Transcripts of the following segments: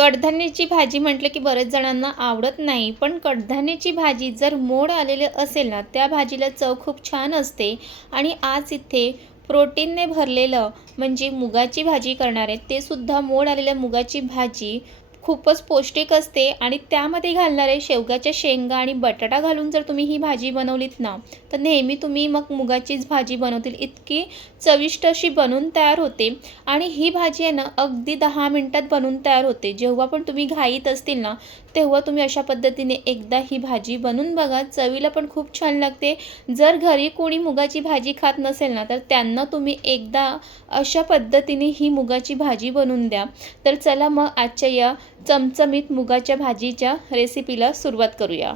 कडधान्याची भाजी म्हटलं की बरेच जणांना आवडत नाही, पण कडधान्याची भाजी जर मोड आलेले असेल ना, त्या भाजीला चव खूप छान असते. आणि आज इथे प्रोटीनने भरलेलं म्हणजे मुगाची भाजी करणार आहे. ते सुद्धा मोड आलेल्या मुगाची भाजी खूपच पौष्टिक असते आणि त्यामध्ये घालणारे शेवग्याच्या शेंगा आणि बटाटा घालून जर तुम्ही ही भाजी बनवलीत ना, तर नेहमी तुम्ही मग मुगाचीच भाजी बनवतील इतकी चविष्ट अशी बनून तयार होते. आणि ही भाजी आहे ना, अगदी 10 मिनिटात बनून तयार होते. जेव्हा पण तुम्ही घाईत असतील ना, तेव्हा तुम्ही अशा पद्धतीने एकदा ही भाजी बनवून बघा. चवीला पण खूप छान लागते. जर घरी कोणी मुगाची भाजी खात नसेल ना, तर त्यांना तुम्ही एकदा अशा पद्धतीने ही मुगाची भाजी बनवून द्या. तर चला मग आजच्या या चमचमीत मुगाच्या भाजीच्या रेसिपीला सुरुवात करूया.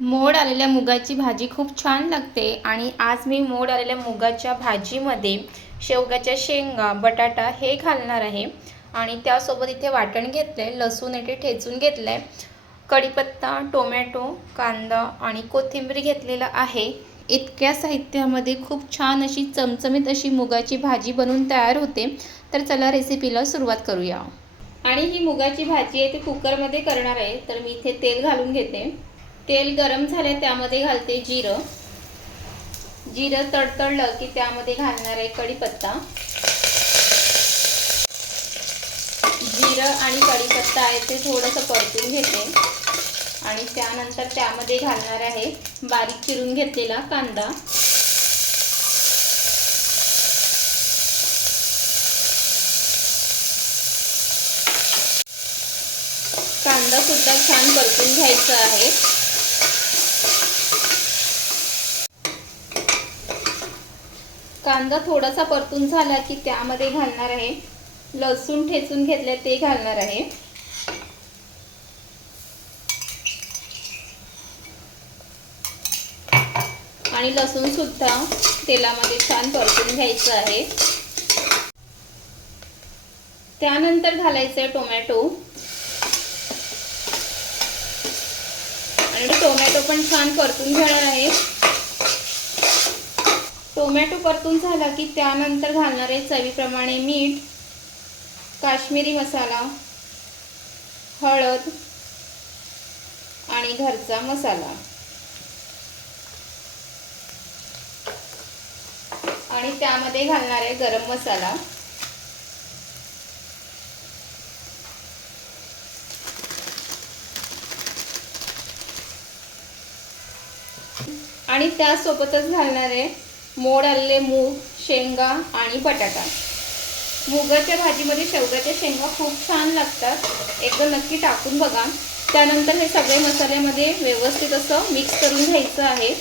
मोड आलेल्या मुगाची भाजी खूप छान लागते आणि आज मी मोड आलेल्या मुगाच्या भाजीमध्ये शेवग्याच्या शेंगा, बटाटा हे घालणार आहे. आणि त्यासोबत इथे वाटण घेतलं आहे, लसूण इथे ठेचून घेतलं आहे, कढीपत्ता, टोमॅटो, कांदा आणि कोथिंबीर घेतलेला आहे. इतक्या साहित्यामध्ये खूप छान अशी चमचमीत अशी मुगाची भाजी बनवून तयार होते. तर चला रेसिपीला सुरुवात करूया. आणि ही मुगाची भाजी आहे ती कुकरमध्ये करणार आहे. तर मी इथे तेल घालून घेते. तेल गरम झाले त्यामध्ये घालते जिरं. जिरं तडतडलं की त्यामध्ये घालणार आहे कढीपत्ता. जिरं आणि कढीपत्ता आहे ते थोडंसं परतून घेते आणि त्यानंतर त्यामध्ये घालणार आहे बारीक चिरून घेतलेला कांदा. कांदा सुद्धा छान परतून घ्यायचा आहे. कांदा थोडासा परतून झाला की त्यामध्ये घालणार आहे लसूण ठेचून घेतले ते घालणार आहे. आणि लसूण सुद्धा तेलामध्ये छान परतून घ्यायचं आहे. त्यानंतर घालायचे टोमॅटो आणि टोमॅटो पण छान परतून घेणार आहे. टोमॅटो परतून झाला की त्यानंतर घालणार आहे चवीप्रमाणे मीठ, काश्मीरी मसाला, हळद आणि घरचा मसाला. आणि त्यामध्ये घालणार आहे गरम मसाला. आणि त्यासोबतच घालणार आहे मोड आलेले मूग, शेंगा आणि बटाटा. मुगाच्या भाजीमध्ये शेवग्याच्या शेंगा खूप छान लागतात. एकदा नक्की टाकून बघा. त्यानंतर हे सगळे मसाल्यामध्ये व्यवस्थित असं मिक्स करून घ्यायचं आहे.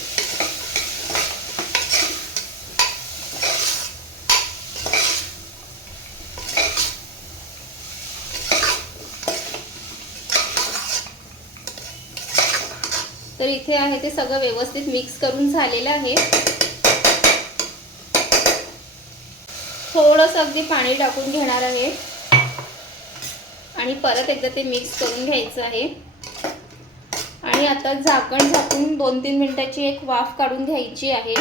तर इथे आहे ते सगळं व्यवस्थित मिक्स करून झालेलं आहे. थोडंसं अगदी पाणी टाकून घेणार आहे आणि परत एकदा ते मिक्स करून घ्यायचं आहे. आणि आता झाकण झाकून 2-3 मिनिटाची एक वाफ काढून घ्यायची आहे.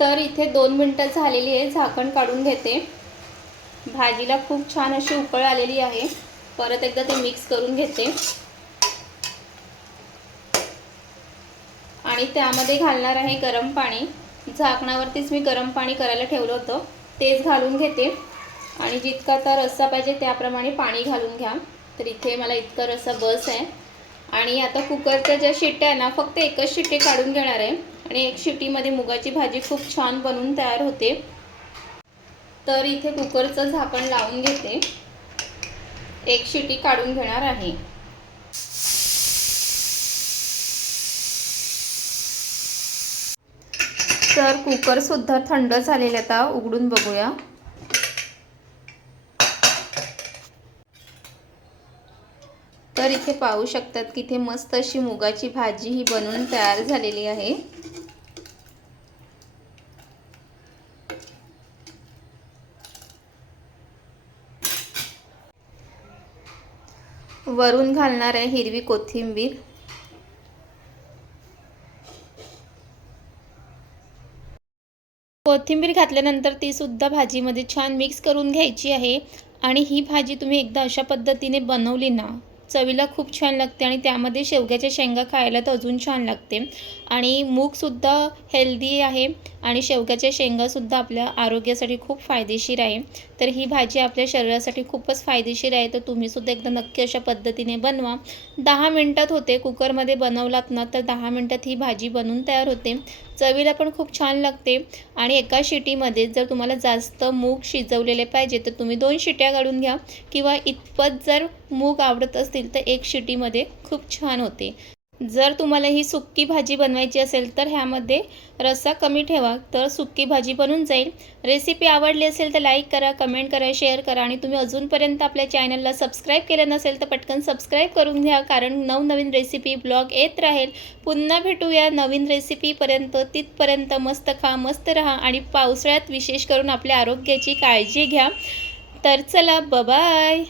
तर इथे 2 मिनिटं झालेली आहे. झाकण काढून घेते. भाजीला खूप छान अशी उकळ आलेली आहे. परत एकदा ते मिक्स करून घेते आणि त्यामध्ये घालणार आहे गरम पाणी. झाकणावरतीच मी गरम पाणी करायला ठेवलं होतं तेच घालून घेते. आणि जितका आता रस्सा पाहिजे त्याप्रमाणे पाणी घालून घ्या. तर इथे मला इतका रस्सा बस आहे. आणि आता कुकरच्या ज्या शिट्ट्या आहे ना, फक्त एकच शिट्टी काढून घेणार आहे आणि एक शिट्टीमध्ये मुगाची भाजी खूप छान बनवून तयार होते. तर इथे कुकरचं झाकण लावून घेते. एक शिट्टी काढून घेणार आहे. तर कुकर सुद्धा थंड झालेलं आता उघडून बघूया. तर इथे पाहू शकतात की इथे मस्त अशी मुगाची भाजी ही बनवून तयार झालेली आहे. वरून घालणार आहे हिरवी कोथिंबीर. कोथिंबीर घातल्यानंतर ती सुद्धा भाजीमध्ये छान मिक्स करून घ्यायची आहे. आणि ही भाजी तुम्ही एकदा अशा पद्धतीने बनवली ना, चवीला खूप छान लागते आणि त्यामध्ये शेवग्याच्या शेंगा खायला तर अजून छान लागते. आणि मूगसुद्धा हेल्दी आहे आणि शेवग्याच्या शेंगासुद्धा आपल्या आरोग्यासाठी खूप फायदेशीर आहे. तर ही भाजी आपल्या शरीरासाठी खूपच फायदेशीर आहे. तर तुम्हीसुद्धा एकदा नक्की अशा पद्धतीने बनवा. 10 मिनिटात होते. कुकरमध्ये बनवलात ना, तर 10 मिनिटात ही भाजी बनून तयार होते. चवीला पण खूप छान लागते आणि एका शिटीमध्ये जर तुम्हाला जास्त मूग शिजवलेले पाहिजे, तर तुम्ही 2 शिट्या काढून घ्या किंवा इतपत जर मूग आवडत असतील, तर 1 शिटीमध्ये खूप छान होते. जर तुम्हाला ही सुक्की भाजी बनवायची असेल, तर ह्यामध्ये रस्सा कमी ठेवा, तर सुक्की भाजी बनून जाईल. रेसिपी आवडली असेल तर लाईक करा, कमेंट करा, शेअर करा आणि तुम्ही अजूनपर्यंत आपल्या चॅनलला सबस्क्राईब केलं नसेल, तर पटकन सबस्क्राईब करून घ्या. कारण नवनवीन रेसिपी ब्लॉग येत राहील. पुन्हा भेटूया नवीन रेसिपीपर्यंत. तिथपर्यंत मस्त खा, मस्त राहा आणि पावसाळ्यात विशेष करून आपल्या आरोग्याची काळजी घ्या. तर चला, बाय.